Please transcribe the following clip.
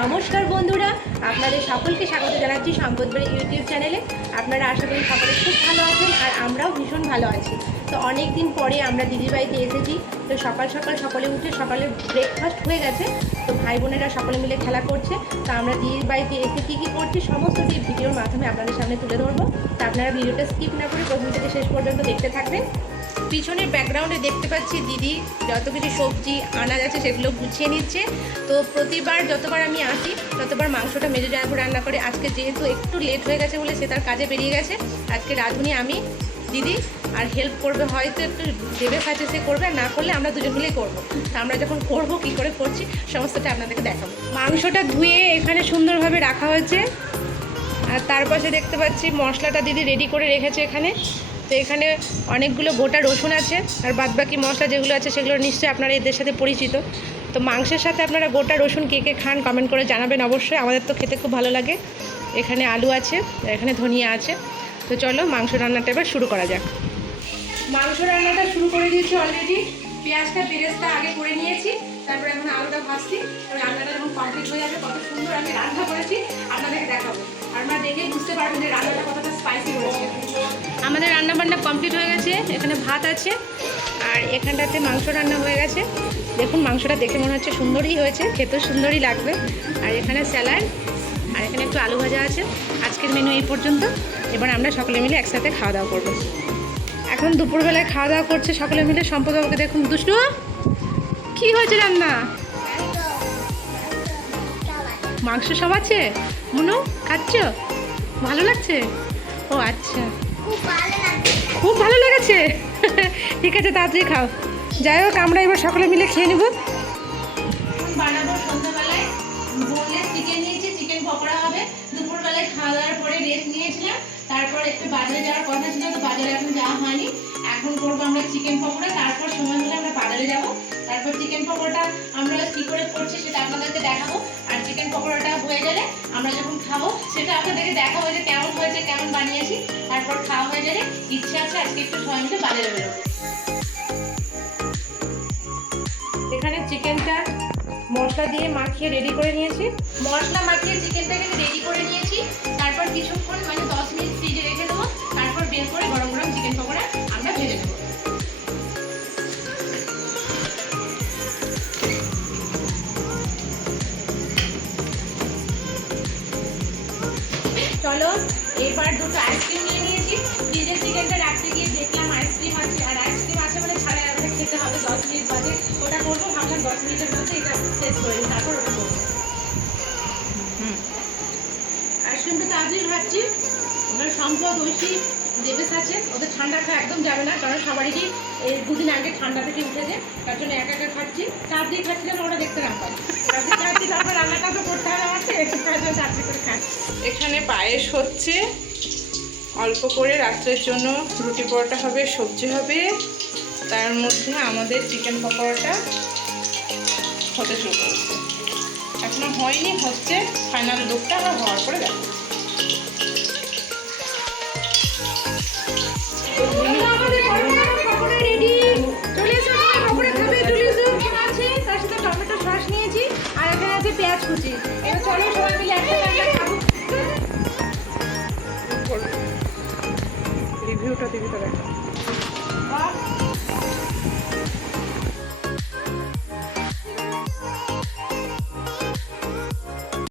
নমস্কার বন্ধুরা, আপনাদের সকলকে স্বাগত জানাচ্ছি সম্পদবাড়ি ইউটিউব চ্যানেলে। আপনারা আশা করি সকলে খুব ভালো আছেন আর আমরাও ভীষণ ভালো আছি। তো অনেক দিন পরে আমরা দিদির বাড়িতে এসেছি। তো সকাল সকাল সকলে উঠে সকালে ব্রেকফাস্ট হয়ে গেছে। তো ভাই বোনেরা সকলে মিলে খেলা করছে। তো আমরা দিদির বাড়িতে এসে কী কী করছি সমস্তটি ভিডিওর মাধ্যমে আপনাদের সামনে তুলে ধরবো। তো আপনারা ভিডিওটা স্কিপ না করে প্রথম থেকে শেষ পর্যন্ত দেখতে থাকবেন। পিছনের ব্যাকগ্রাউন্ডে দেখতে পাচ্ছি দিদি যত কিছু সবজি আনাজ আছে সেগুলো গুছিয়ে নিচ্ছে। তো প্রতিবার যতবার আমি আসি ততবার মাংসটা মেজো জানাবো রান্না করে। আজকে যেহেতু একটু লেট হয়ে গেছে বলে সে তার কাজে বেরিয়ে গেছে। আজকে রাঁধুনি আমি, দিদি, আর হেল্প করবে হয়তো একটু দেবে কাছে সে করবে, আর না করলে আমরা দুজন মিলেই করবো। তা আমরা যখন করবো কী করে করছি সমস্তটা আপনাদেরকে দেখাবো। মাংসটা ধুয়ে এখানে সুন্দরভাবে রাখা হয়েছে, আর তার পাশে দেখতে পাচ্ছি মশলাটা দিদি রেডি করে রেখেছে এখানে। তো এখানে অনেকগুলো গোটা রসুন আছে, আর বাদবাকি মশলা যেগুলো আছে সেগুলো নিশ্চয়ই আপনারা এদের সাথে পরিচিত। তো মাংসের সাথে আপনারা গোটা রসুন কে কে খান কমেন্ট করে জানাবেন অবশ্যই। আমাদের তো খেতে খুব ভালো লাগে। এখানে আলু আছে, এখানে ধনিয়া আছে। তো চলো মাংস রান্নাটা এবার শুরু করা যাক। মাংস রান্নাটা শুরু করে দিয়েছি অলরেডি। পেঁয়াজটা বেরেস্তা আগে করে নিয়েছি, তারপরে এখন আলুটা ভাজছি। রান্নাটা যখন কমপ্লিট হয়ে যাবে কত সুন্দর আমি রান্না করেছি আপনাদেরকে দেখাবো। আপনারা দেখে বুঝতে পারবেন যে রান্নাটা কতটা স্পাইসি হয়েছে। আমাদের রান্না বান্না কমপ্লিট হয়ে গেছে। এখানে ভাত আছে আর এখানটাতে মাংস রান্না হয়ে গেছে। দেখুন মাংসটা দেখে মনে হচ্ছে সুন্দরই হয়েছে, খেতেও সুন্দরই লাগবে। আর এখানে স্যালাড, আর এখানে একটু আলু ভাজা আছে। আজকের মেনু এই পর্যন্ত। এবার আমরা সকলে মিলে একসাথে খাওয়া দাওয়া করবো। এখন দুপুরবেলায় খাওয়া দাওয়া করছে সকলে মিলে। সম্পদবাবুকে দেখুন, দুষ্টু কী হয়েছে রান্না? মাংস সব আছে। মুনু খাচ্ছ? ভালো লাগছে? ও আচ্ছা, খুব ভালো লেগেছে। ঠিক আছে, তাড়াতাড়ি খাও। যাই হোক, আমরা এবার সকলে মিলে খেয়ে নেব। বানাবো সন্ধ্যাবেলায় বোনলেস চিকেন নিয়েছি, চিকেন পকোড়া হবে। দুপুরবেলায় খাওয়া দাওয়ার পরে রেস্ট নিয়েছিলাম, তারপর একটু বাজারে যাওয়ার কথা ছিল, তো বাজারে এখন যাওয়া হয়নি। এখন করবো আমরা চিকেন পকোড়া, তারপর সময় হলে আমরা বাজারে যাবো। তারপর চিকেন পকোড়াটা আমরা কী করে করছি সেটা আপনাদেরকে দেখাবো। আর চিকেন পকোড়াটা হয়ে গেলে আমরা যখন খাবো সেটা আপনাদেরকে দেখাবো যে কেমন হয়েছে, কেমন বানিয়েছি। তারপর খাওয়া হয়ে গেলে ইচ্ছে আছে আজকে একটু সবাই মিলে বাজারে বেরোবো। এখানে চিকেনটা মশলা দিয়ে মাখিয়ে রেডি করে নিয়েছি। মশলা মাখিয়ে চিকেনটাকে রেডি করে নিয়েছি। তারপর কিছুক্ষণ 10 মিনিট ফ্রিজে রেখে দেবো। তারপর বের করে গরম গরম চিকেন পকোড়া আমরা ভেজে নেবো। চলো, এবার দুটো আইসক্রিম নিয়ে নিয়েছি। ফ্রিজে চিকেনটা রাখতে গিয়ে দেখলাম আইসক্রিম আছে, আর আইসক্রিম আছে বলে ছাড়া আমাদের খেতে হবে 10 মিনিট বাদে। ওটা করবো, ভাবলাম 10 মিনিটের মধ্যে এটা শেষ করে দিই, তারপর ওটা করবো। আইসক্রিমটা তাড়াতাড়ি খাচ্ছি। ওদের সম্পদ, ঐশী, দেবেশ আছে, ওদের ঠান্ডা খাওয়া একদম যাবে না, কারণ সবারই এই দুদিন আগে ঠান্ডা থেকে উঠেছে। তার জন্য একা একা খাচ্ছি। তাড়াতাড়ি খাচ্ছি যেন ওরা দেখতে না পায়। তাড়াতাড়ি খাচ্ছি, তারপর রান্নাটা তো করতে হবে আমাকে, তার জন্য তাড়াতাড়ি করে খাচ্ছি। এখানে পায়েস হচ্ছে অল্প করে, রাত্রের জন্য রুটি পরোটা হবে, সবজি হবে। তার মধ্যে আমাদের চিকেন পকোড়াটা হতে শুরু করেছে। এখনো হয়নি, হচ্ছে। ফাইনাল লুকটা আমরা হওয়ার পরে দেখো। পেঁয়াজ কুচি, চলো সবাই মিলে একসাথে খাবো। রিভিউটা দিবি তো দেখো।